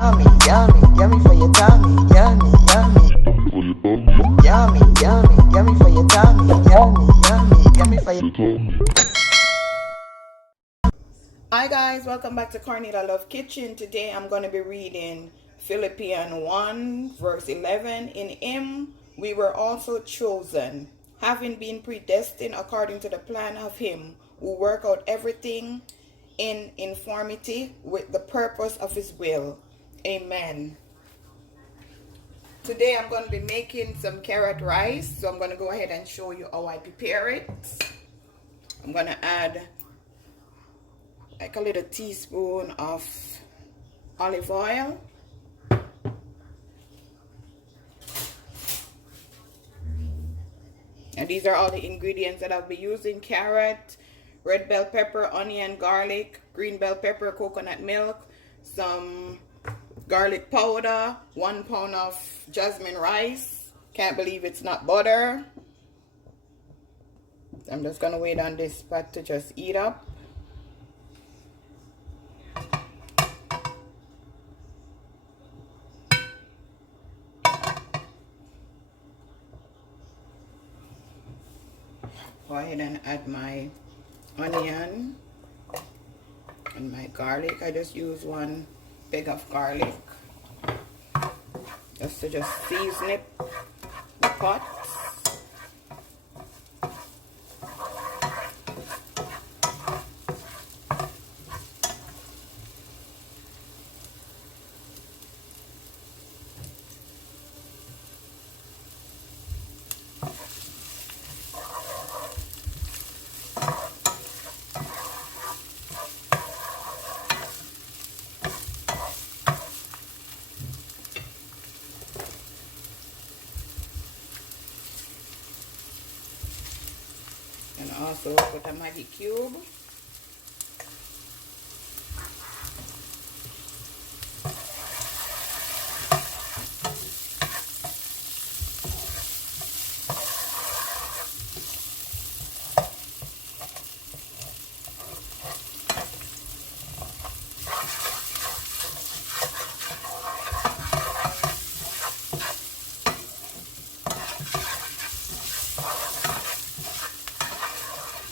Yummy, yummy, yummy for your tummy. Yummy, yummy. Yummy, yummy, yummy for your tummy. Yummy, yummy, yummy for your tummy. Hi guys, welcome back to Cornelialove Kitchen. Today I'm going to be reading Philippians 1 verse 11. In him we were also chosen, having been predestined according to the plan of him who work out everything in conformity with the purpose of his will. Amen. Today I'm going to be making some carrot rice, so I'm going to go ahead and show you how I prepare it. I'm going to add like a little teaspoon of olive oil, and these are all the ingredients that I'll be using: carrot, red bell pepper, onion, garlic, green bell pepper, coconut milk, some garlic powder, 1 pound of jasmine rice. Can't believe it's not butter. I'm just gonna wait on this pot to just heat up. Go ahead and add my onion and my garlic. I just use 1 bag of garlic just to season it, the pot. And also put a Maggie cube.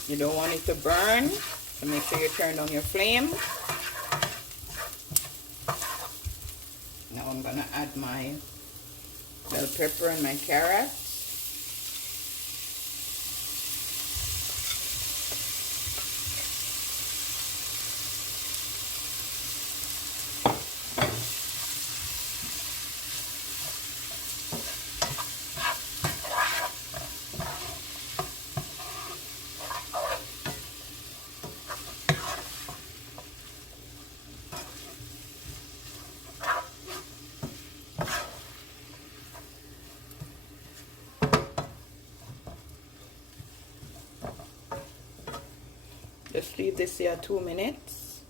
You don't want it to burn, so make sure you turn on your flame. Now I'm gonna add my bell pepper and my carrot. Just leave this here 2 minutes.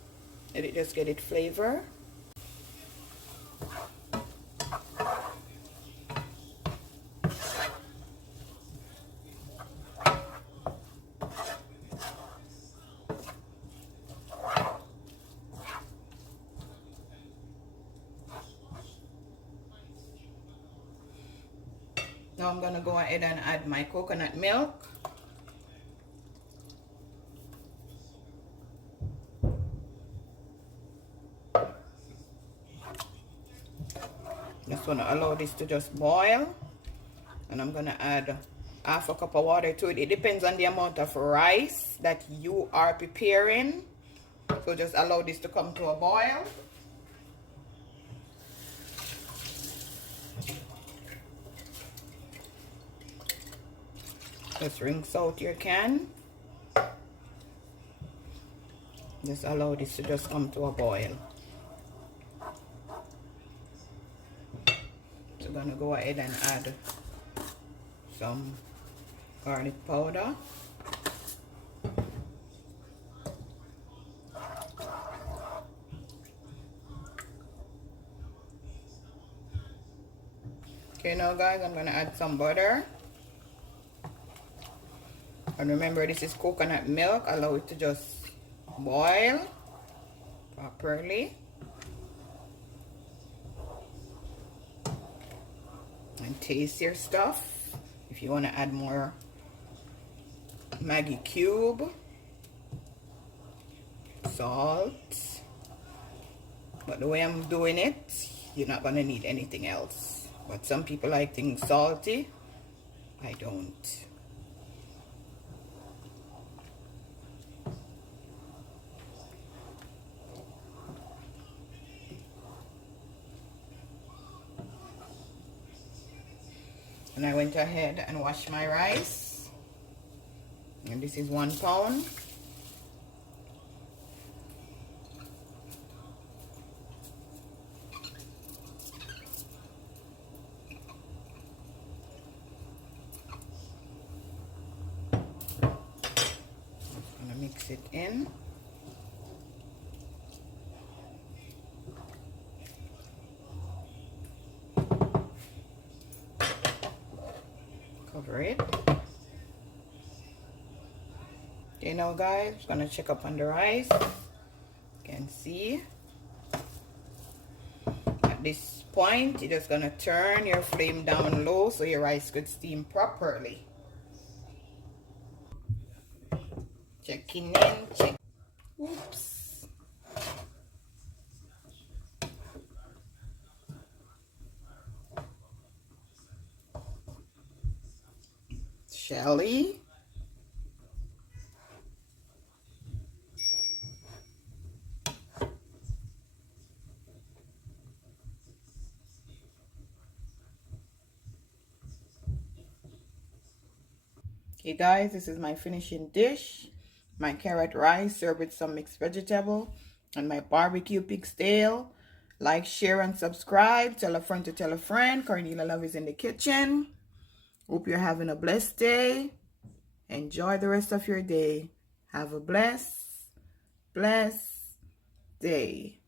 Let it just get its flavor. Now I'm gonna go ahead and add my coconut milk. Just gonna allow this to just boil, and I'm gonna add 1/2 cup of water to it. It depends on the amount of rice that you are preparing, so just allow this to come to a boil. Just rinse out your can. Just allow this to just come to a boil. So I'm gonna go ahead and add some garlic powder. Okay, now guys, I'm gonna add some butter. And remember, this is coconut milk. Allow it to just boil properly. and taste your stuff. If you want to add more Maggi cube, salt, but the way I'm doing it, you're not gonna need anything else. But some people like things salty. I don't. And I went ahead and washed my rice. And this is 1 pound. I'm gonna mix it in. Cover it. Okay, now guys, gonna check up on the rice. You can see at this point you're just gonna turn your flame down low so your rice could steam properly. Checking in, check. Oops. Shelly. Okay guys, this is my finishing dish. My carrot rice served with some mixed vegetable and my barbecue pig's tail. Like, share, and subscribe. Tell a friend to tell a friend. Cornelialove is in the kitchen. Hope you're having a blessed day. Enjoy the rest of your day. Have a blessed day.